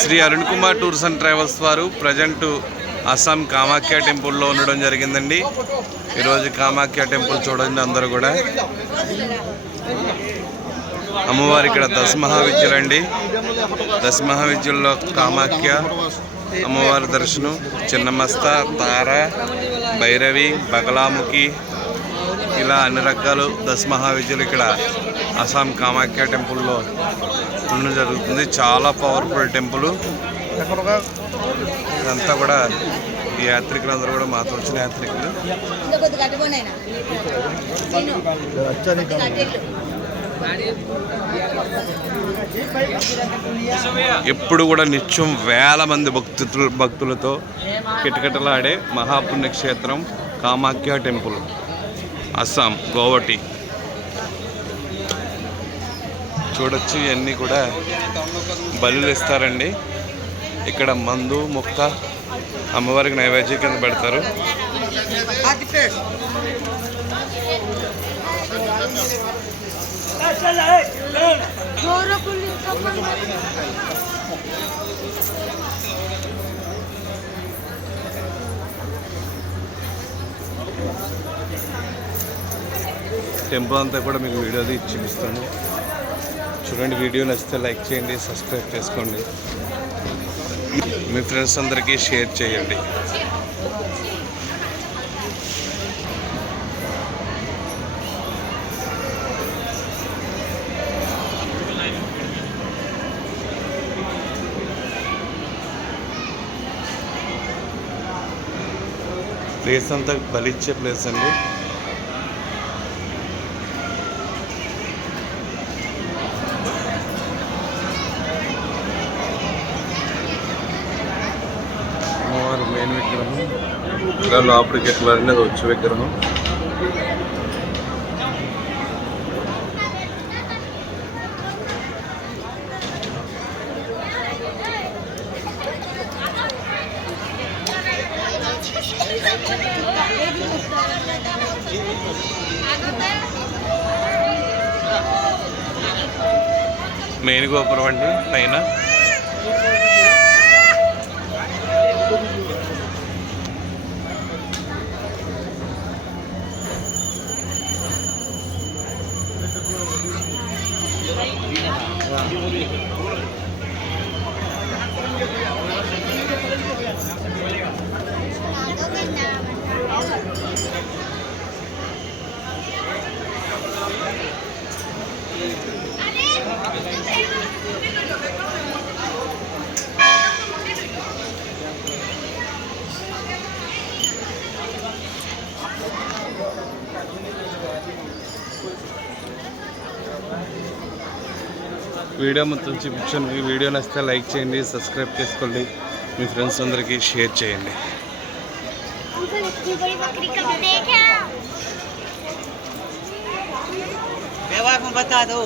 Shri Arun Kumar tours and travels వారు present Assam Kamakhya టెంపుల్లో ఉండడం జరిగిందండి. ఈరోజు కామాఖ్య టెంపుల్ చూడండి, అందరూ కూడా అమ్మవారు ఇక్కడ దశమహావిద్యలు అండి. దశమహావిద్యల్లో కామాఖ్య అమ్మవారి దర్శనం, చిన్నమస్త, తార, భైరవి, బగలాముఖి, ఇలా అన్ని రకాలు దశమహావిద్యలు ఇక్కడ అస్సాం కామాఖ్య టెంపుల్లో ఉండడం జరుగుతుంది. చాలా పవర్ఫుల్ టెంపుల్. ఇదంతా కూడా ఈ యాత్రికులందరూ కూడా మాతో వచ్చిన యాత్రికులు. ఎప్పుడు కూడా నిత్యం వేల మంది భక్తులతో కిటకిటలాడే మహాపుణ్యక్షేత్రం కామాఖ్య టెంపుల్, అస్సాం గౌహటి. చూడొచ్చు, ఇవన్నీ కూడా బలులు ఇస్తారండి. ఇక్కడ మందు మొక్క అమ్మవారికి నైవేద్యం కింద పెడతారు. టెంపుల్ అంతా కూడా మీకు వీడియో తీసి చూపిస్తాను. చూడండి, వీడియో నచ్చితే లైక్ చేయండి, సబ్స్క్రైబ్ చేసుకోండి, మీ ఫ్రెండ్స్ అందరికీ షేర్ చేయండి. ప్లేస్ అంతా బలిచ్చే ప్లేస్ అండి. మెయిన్ విగ్రహం ఇలా లోపలికి ఎట్లా అది వచ్చే విగ్రహం. మెయిన్ గోపురం అండి పైన. వీడియో మొత్తం చూపించాను. ఈ వీడియో నచ్చితే లైక్ చేయండి, సబ్స్క్రైబ్ చేసుకోండి, మీ ఫ్రెండ్స్ అందరికీ షేర్ చేయండి. बता दो